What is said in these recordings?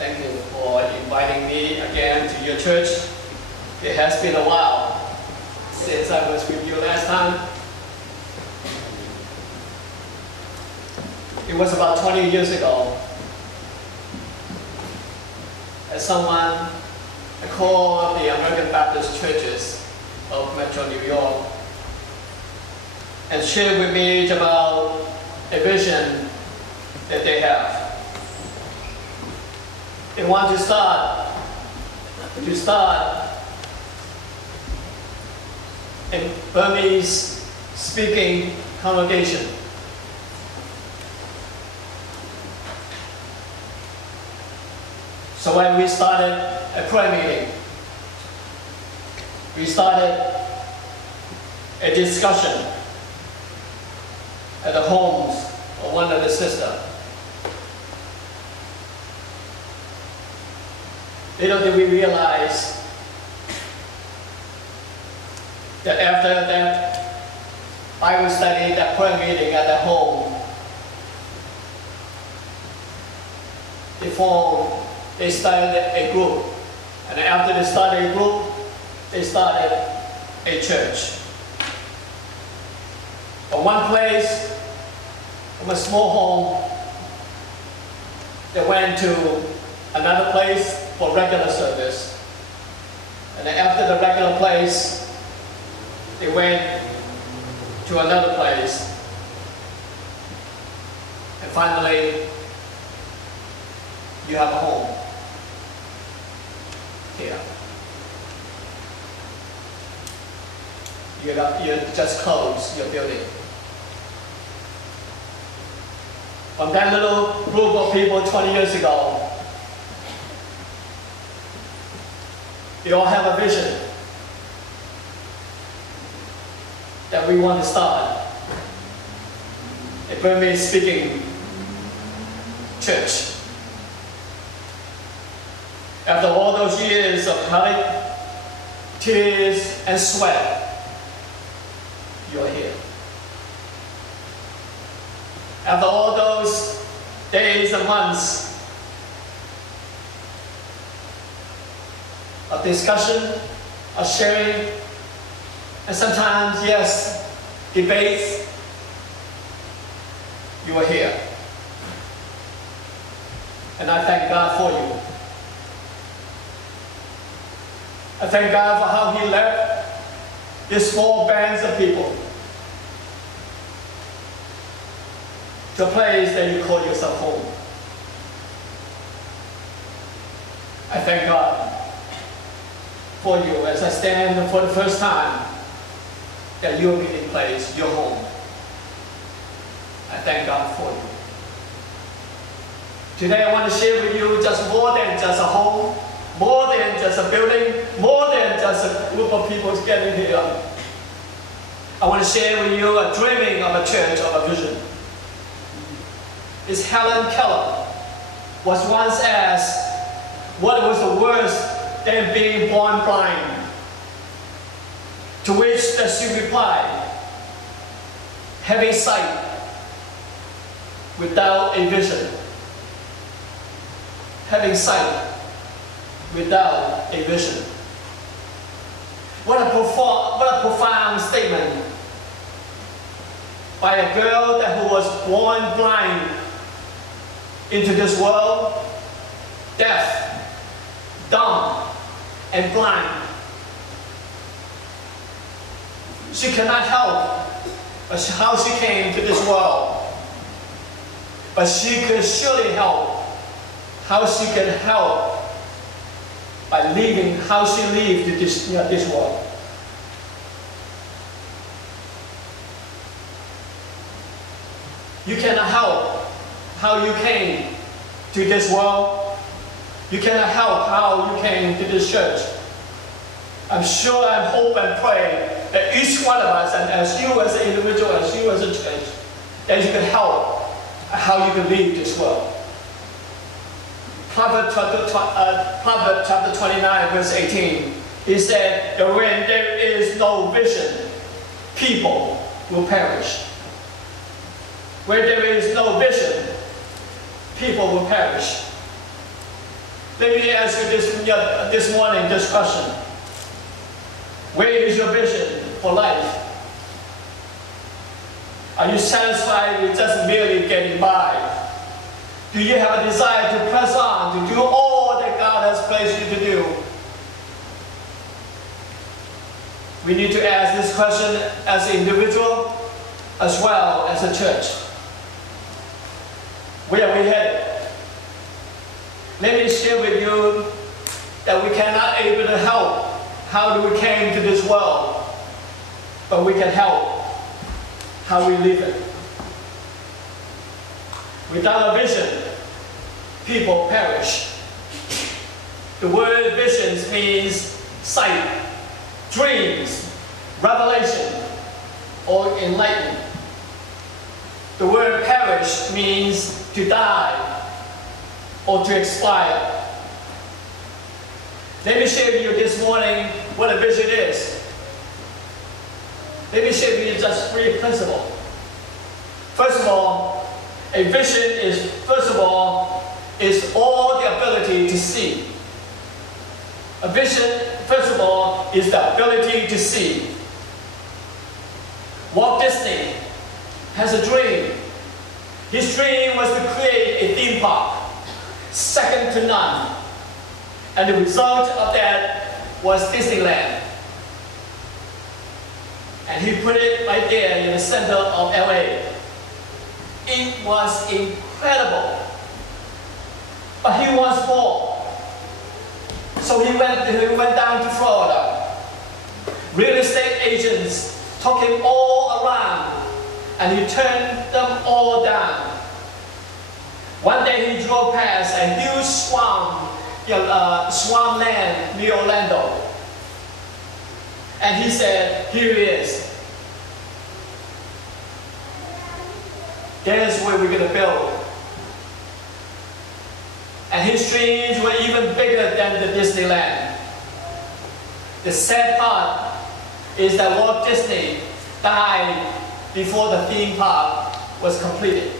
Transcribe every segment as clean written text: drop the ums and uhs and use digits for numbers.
Thank you for inviting me again to your church. It has been a while since I was with you last time. It was about 20 years ago. As someone called the American Baptist Churches of Metro New York and shared with me about a vision that they have. They want to start a Burmese speaking congregation. So when we started a prayer meeting, we started a discussion at the homes of one of the sisters. Little did we realize that after that Bible study, that prayer meeting at the home, they started a group. And after they started a group, they started a church. From one place, from a small home, they went to another place for regular service. And then after the regular place, they went to another place. And finally, you have a home here. You just closed your building. From that little group of people 20 years ago, we all have a vision that we want to start a Burmese speaking church. After all those years of heartache, tears, and sweat, you're here. After all those days and months of discussion, of sharing, and sometimes, yes, debates, you are here. And I thank God for you. I thank God for how He led these small bands of people to a place that you call yourself home. I thank God for you as I stand for the first time that your meeting place, your home. I thank God for you. Today I want to share with you just more than just a home, more than just a building, more than just a group of people getting here. I want to share with you a dreaming of a church, of a vision. It's Helen Keller was once asked what was the worst than being born blind. To which that she replied, having sight without a vision. Having sight without a vision. What a profound statement by a girl who was born blind into this world, deaf, dumb, and blind. She cannot help how she came to this world, but she could surely help how she can help by living how she lived this world. You cannot help how you came to this world. You cannot help how you came to this church. I'm sure and hope and pray that each one of us, and as you as an individual, as you as a church, that you can help how you can leave this world. Proverbs chapter 29, verse 18, he said that when there is no vision, people will perish. Where there is no vision, people will perish. Let me ask you this morning this question. Where is your vision for life? Are you satisfied with just merely getting by? Do you have a desire to press on, to do all that God has placed you to do? We need to ask this question as an individual as well as a church. Where are we headed? Let me share with you that we cannot able to help how we came to this world, but we can help how we live it. Without a vision, people perish. The word visions means sight, dreams, revelation, or enlightenment. The word perish means to die or to expire. Let me share with you this morning what a vision is. Let me share with you just 3 principles. First of all, a vision is all the ability to see. A vision, first of all, is the ability to see. Walt Disney has a dream. His dream was to create a theme park, second to none. And the result of that was Disneyland. And he put it right there in the center of LA. It was incredible. But he wants more. So he went down to Florida. Real estate agents took him all around and he turned them all down. One day he drove past a huge swampland near Orlando. And he said, here it is. There's where we're going to build. And his dreams were even bigger than the Disneyland. The sad part is that Walt Disney died before the theme park was completed.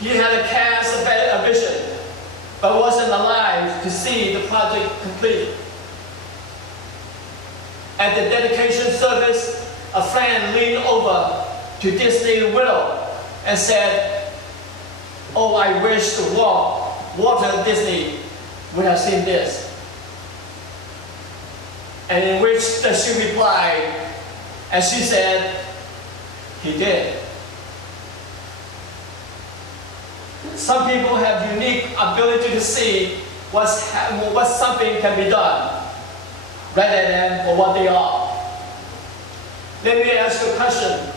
He had a cast a vision, but wasn't alive to see the project complete. At the dedication service, a friend leaned over to Disney's widow and said, "Oh, I wish the Walt Disney would have seen this." And in which she replied, and she said, "He did." Some people have unique ability to see what something can be done, rather than for what they are. Let me ask you a question.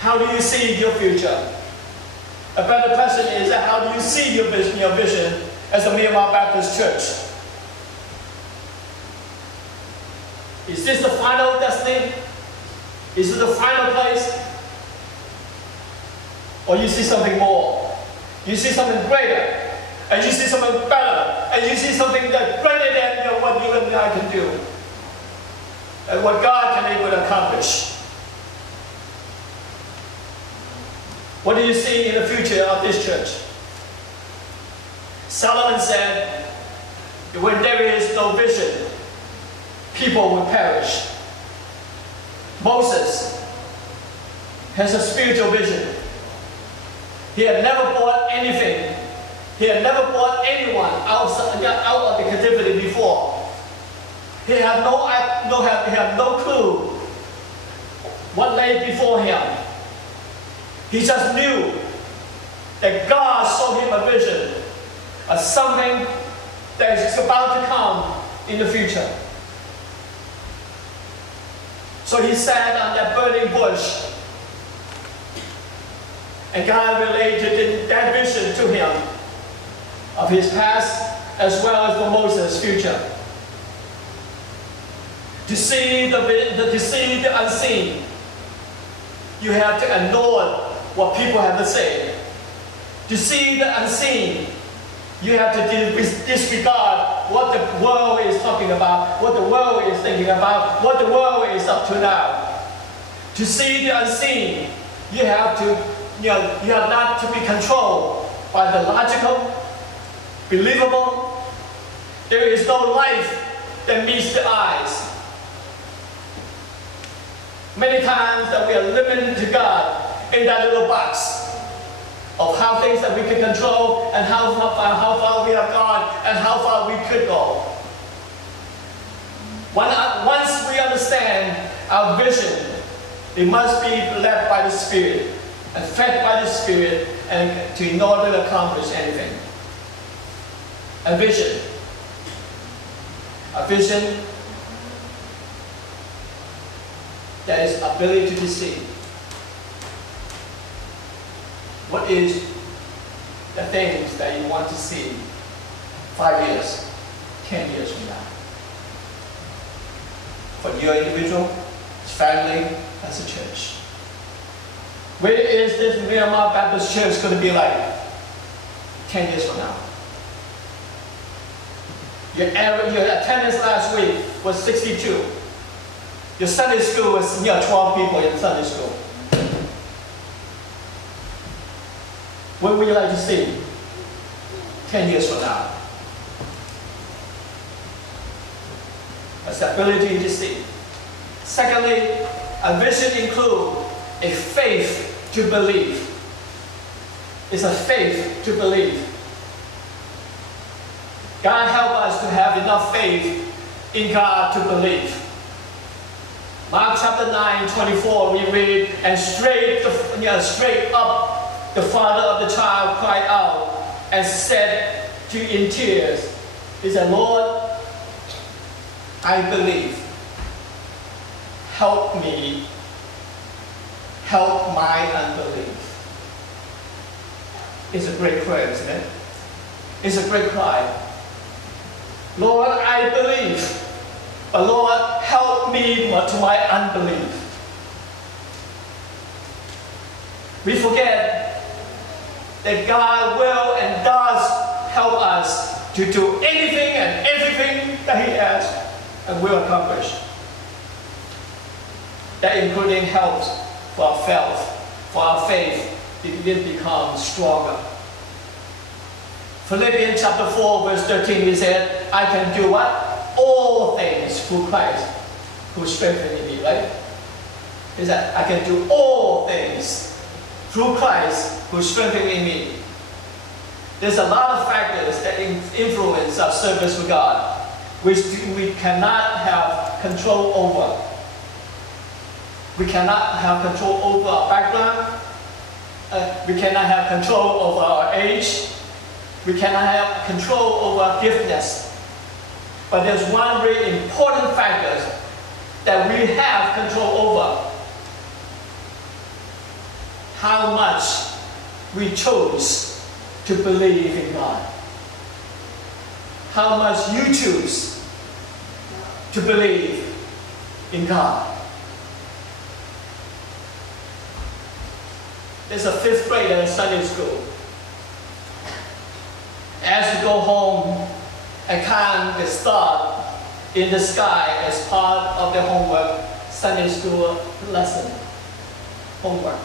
How do you see your future? A better question is, how do you see your vision as the Myanmar Baptist Church? Is this the final destiny? Is it the final place? Or you see something more? You see something greater, and you see something better, and you see something that's greater than what you and I can do, and what God can able to accomplish. What do you see in the future of this church? Solomon said, when there is no vision, people will perish. Moses has a spiritual vision. He had never brought anything. He had never brought anyone out of the captivity before. He had no clue what lay before him. He just knew that God showed him a vision of something that is about to come in the future. So he sat on that burning bush, and God related that vision to him of his past as well as for Moses' future. To see the unseen, you have to ignore what people have to say. To see the unseen, you have to disregard what the world is talking about, what the world is thinking about, what the world is up to now. To see the unseen, you have not to be controlled by the logical, believable. There is no life that meets the eyes. Many times that we are limited to God in that little box of how things that we can control and how far we have gone and how far we could go. Once we understand our vision, it must be led by the Spirit and fed by the Spirit and in order to accomplish anything. A vision. A vision that is ability to see. What is the things that you want to see 5 years, 10 years from now? For your individual, family, as a church. Where is this Miramar Baptist Church going to be like 10 years from now? Your attendance last week was 62. Your Sunday school was 12 people in Sunday school. What would you like to see 10 years from now? That's the ability to see. Secondly, a vision includes a faith to believe. It's a faith to believe. God help us to have enough faith in God to believe. Mark chapter 9:24, we read, and straight up the father of the child cried out and said in tears, he said, Lord, I believe. Help me. Help my unbelief. It's a great prayer, isn't it? It's a great cry. Lord, I believe, but Lord, help me to my unbelief. We forget that God will and does help us to do anything and everything that He asks and will accomplish. That including helps for our faith to become stronger. Philippians chapter 4 verse 13, he said, I can do what? All things through Christ who strengthens me, right? He said, I can do all things through Christ who strengthens me. There's a lot of factors that influence our service with God, which we cannot have control over. We cannot have control over our background. We cannot have control over our age. We cannot have control over our giftedness. But there's one very important factor that we have control over. How much we choose to believe in God. How much you choose to believe in God. There's a 5th grader in Sunday school. As we go home and count the stars in the sky as part of the homework, Sunday school lesson, homework.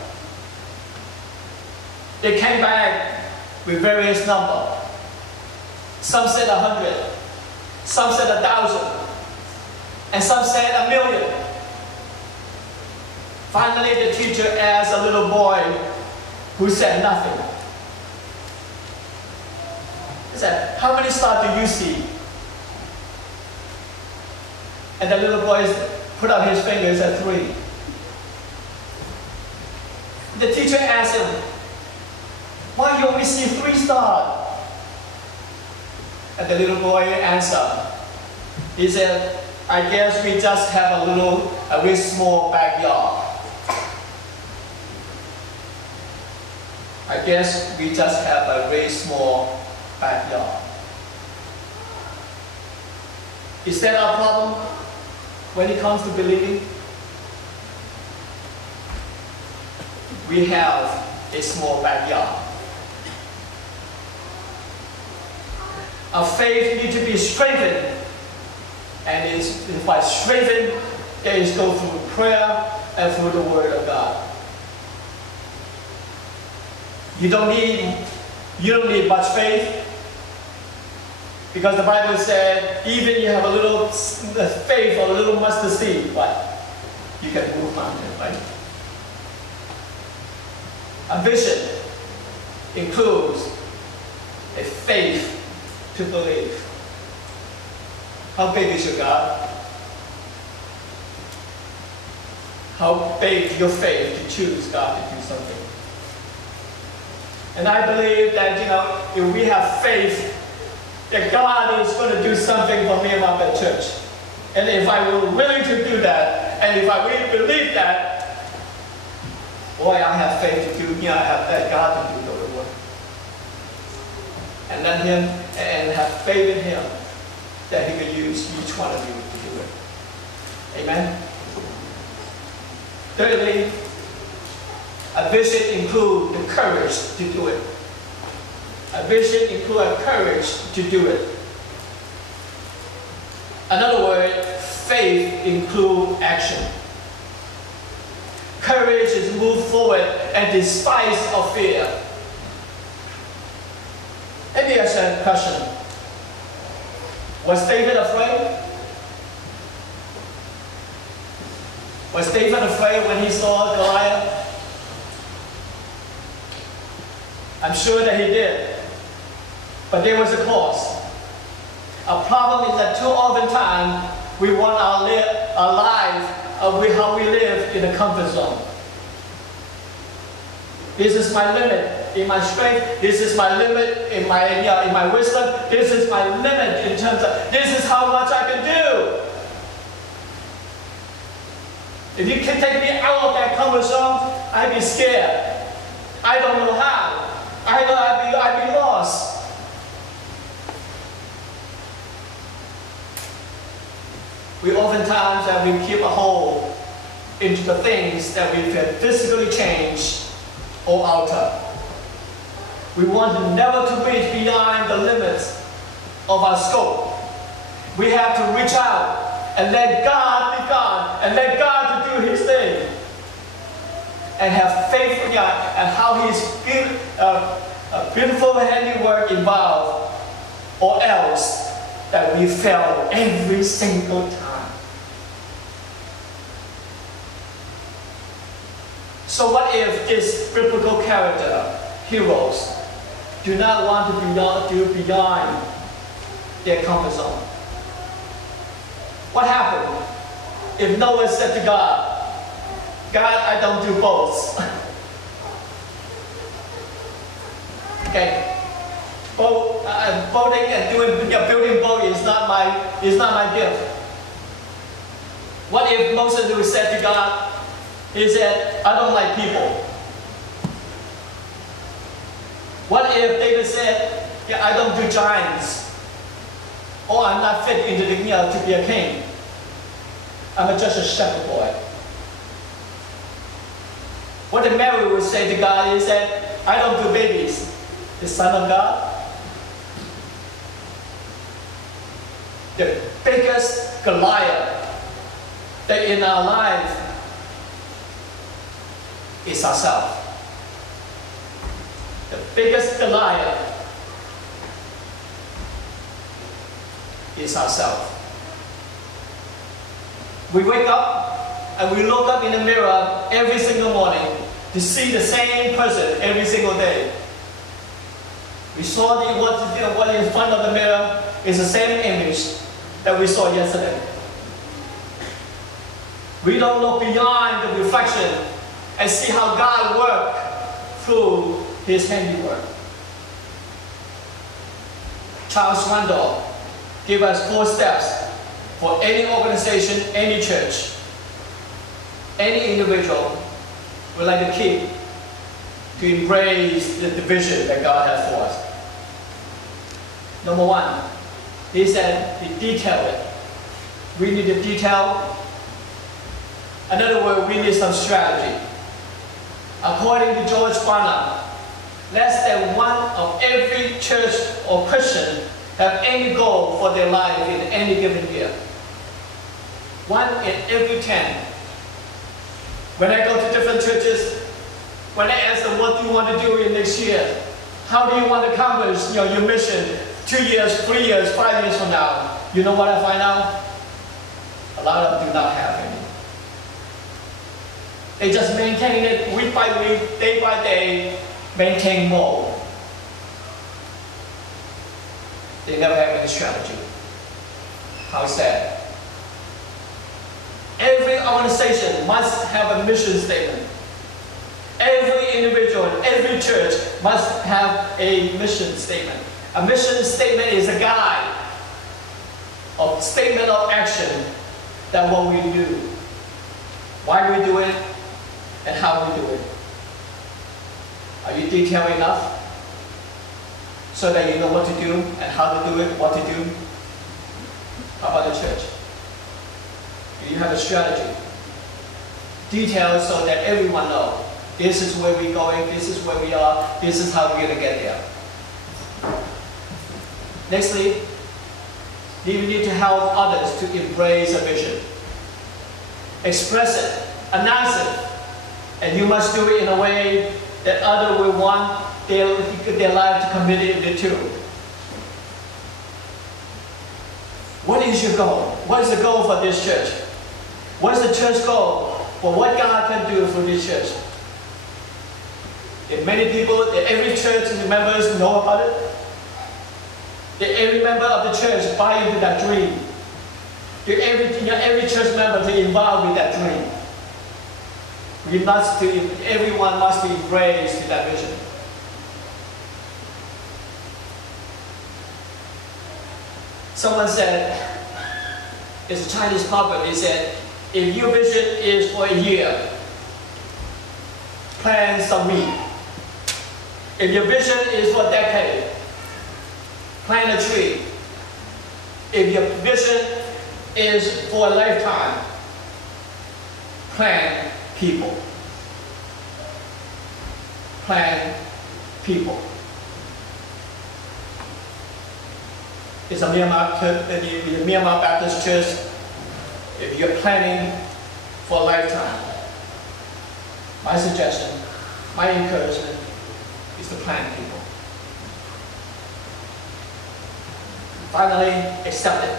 They came back with various numbers. Some said 100, some said 1,000, and some said 1,000,000. Finally, the teacher asked a little boy who said nothing. He said, how many stars do you see? And the little boy put out his finger and said 3. The teacher asked him, why you only see 3 stars? And the little boy answered, he said, I guess we just have a very small backyard. I guess we just have a very small backyard. Is that our problem when it comes to believing? We have a small backyard. Our faith needs to be strengthened, and by strengthened, it is go through prayer and through the Word of God. You don't need You don't need much faith. Because the Bible said, even you have a little faith or a little mustard seed, but you can move mountains, right? A vision includes a faith to believe. How big is your God? How big is your faith to choose God to do something? And I believe that, if we have faith that God is going to do something for me and my church, and if I were willing to do that, and if I really believe that, boy, I have faith to do, I have that God to do the work. And let Him, and have faith in Him that He could use each one of you to do it. Amen? Thirdly, a vision includes the courage to do it. A vision includes courage to do it. Another word, faith includes action. Courage is move forward and despite of fear. Let me ask you a question. Was David afraid? Was David afraid when he saw Goliath? I'm sure that he did. But there was a cause. Our problem is that too often time we want our life, how we live in a comfort zone. This is my limit in my strength. This is my limit in my wisdom. This is my limit in terms of this is how much I can do. If you can take me out of that comfort zone, I'd be scared. I don't know how. I know I'd be lost. We oftentimes we keep a hold into the things that we can physically change or alter. We want never to reach beyond the limits of our scope. We have to reach out and let God be God and let God to do His thing. And have faith in God and how His beautiful handiwork involved, or else that we fail every single time. So what if this biblical character, heroes, do not want to do beyond their comfort zone? What happened if Noah said to God, God, I don't do boats. Okay, boating and building boat is not my gift. What if Moses who said to God, he said, I don't like people. What if David said, I don't do giants, or I'm not fit into the to be a king. I'm just a shepherd boy. What if Mary would say to God is that I don't do babies, the Son of God? The biggest Goliath that in our life is ourselves. The biggest Goliath is ourselves. We wake up and we look up in the mirror every single morning to see the same person every single day. We saw what in front of the mirror is the same image that we saw yesterday. We don't look beyond the reflection and see how God worked through His handiwork. Charles Randall gave us 4 steps for any organization, any church, any individual would like to keep to embrace the vision that God has for us. Number 1, he said, he detailed it. We need to detail. In other words, we need some strategy. According to George Barna, less than 1 of every church or Christian have any goal for their life in any given year. 1 in every 10. When I go to different churches, when I ask them what do you want to do in next year, How do you want to accomplish your mission 2 years, 3 years, 5 years from now? You know what I find out? A lot of them do not have any. They just maintain it week by week, day by day, maintain more. They never have any strategy. How is that? Every organization must have a mission statement. Every individual, every church must have a mission statement. A mission statement is a guide, a statement of action that what we do, why we do it, and how we do it. Are you detailed enough so that you know what to do and how to do it, what to do? How about the church? Do you have a strategy? Detailed so that everyone knows. This is where we're going, this is where we are, this is how we're going to get there. Nextly, you need to help others to embrace a vision. Express it, announce it, and you must do it in a way that others will want their life to commit into. What is your goal? What is the goal for this church? What is the church goal for what God can do for this church? Did many people, did every church members know about it? Did every member of the church buy into that dream? Did every church member be involved with that dream? Everyone must be embraced to that vision. Someone said, it's a Chinese proverb, they said, if your vision is for a year, plant some weed. If your vision is for a decade, plant a tree. If your vision is for a lifetime, plant people. Plant people. It's a Myanmar Baptist Church. If you're planning for a lifetime, my suggestion, my encouragement is to plant people. Finally, accept it.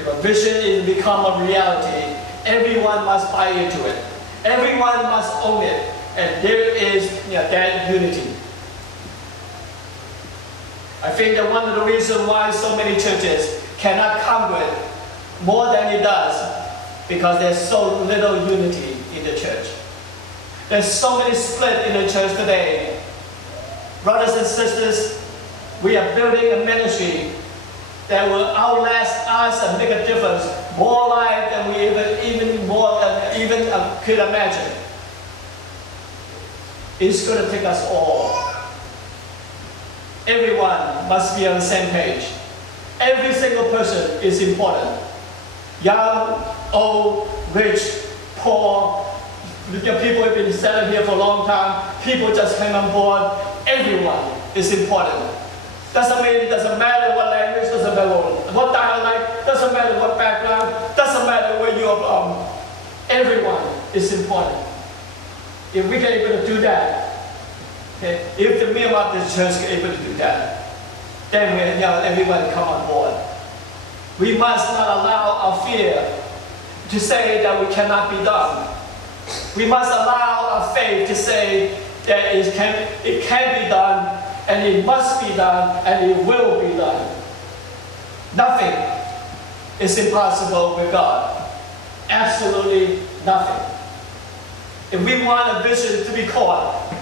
If a vision is become a reality, everyone must buy into it. Everyone must own it. And there is that unity. I think that one of the reasons why so many churches cannot come with more than it does, because there's so little unity in the church. There's so many split in the church today. Brothers and sisters, we are building a ministry that will outlast us and make a difference, more life than we even could imagine. It's going to take us all. Everyone must be on the same page. Every single person is important. Young, old, rich, poor, the people have been selling here for a long time, people just came on board. Everyone is important. Doesn't matter what language, doesn't matter what dialect, doesn't matter what background, doesn't matter where you're from. Everyone is important. If we can able to do that, okay, if the Myanmar Baptist Church is able to do that, then everyone come on board. We must not allow our fear to say that we cannot be done. We must allow our faith to say that it can be done, and it must be done, and it will be done. Nothing is impossible with God. Absolutely nothing. If we want a vision to be caught,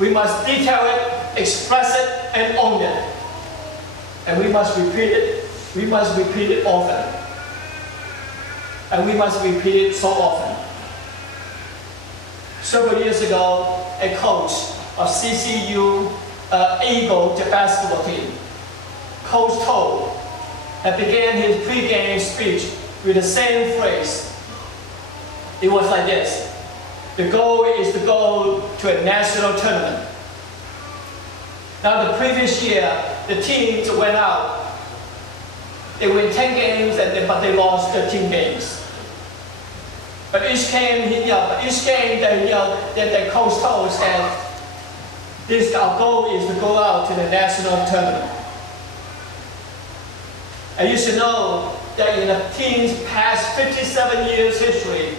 we must detail it, express it, and own it. And we must repeat it. We must repeat it often. And we must repeat it so often. Several years ago, a coach of CCU Eagle basketball team, Coach Toad, had began his pre-game speech with the same phrase. It was like this: the goal is to go to a national tournament. Now the previous year, the teams went out. They win 10 games, but they lost 13 games. But each game, the coach told said, Our goal is to go out to the national tournament. And you should know that in the team's past 57 years history,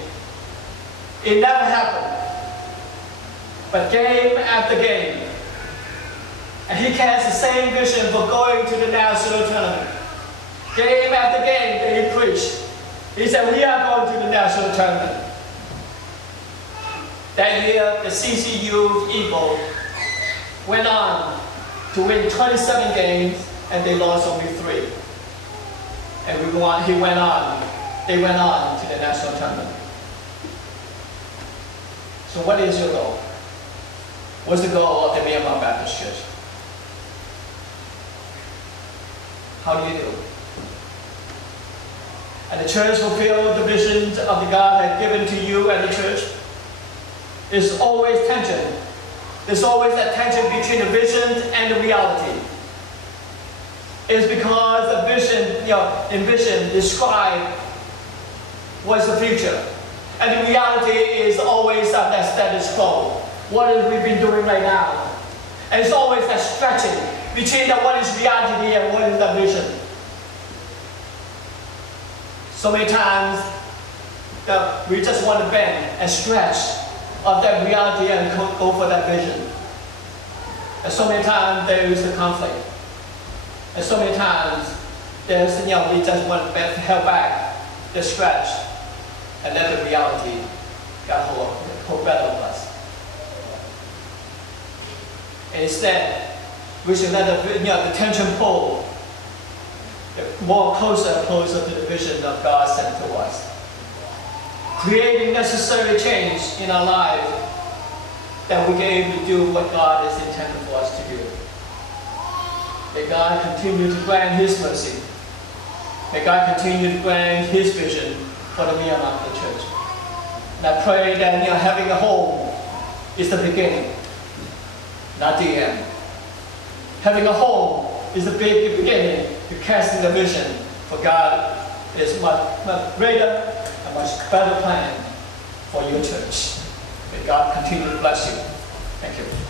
it never happened. But game after game, and he has the same vision for going to the national tournament. Game after game that he preached, he said, we are going to the national tournament. That year, the CCU Eagle went on to win 27 games, and they lost only 3. And they went on to the national tournament. So what is your goal? What's the goal of the Myanmar Baptist Church? How do you do? And the church fulfill the visions of the God had given to you and the church? There's always tension. There's always that tension between the vision and the reality. It's because the vision, in vision, describe what's the future. And the reality is always that status quo. What have we been doing right now? And it's always that stretching between what is reality and what is the vision. So many times we just want to bend and stretch of that reality and go for that vision. And so many times there is the conflict. And so many times there's, we just want to held back, the stretch, and let the reality get hold better of us. And instead, we should let the tension pull more closer and closer to the vision of God sent to us. Creating necessary change in our lives that we can able to do what God is intended for us to do. May God continue to grant His mercy. May God continue to grant His vision for the Myanmar church. And I pray that having a home is the beginning, not the end. Having a home is the beginning to casting the vision for God is much greater and much better plan for your church. May God continue to bless you. Thank you.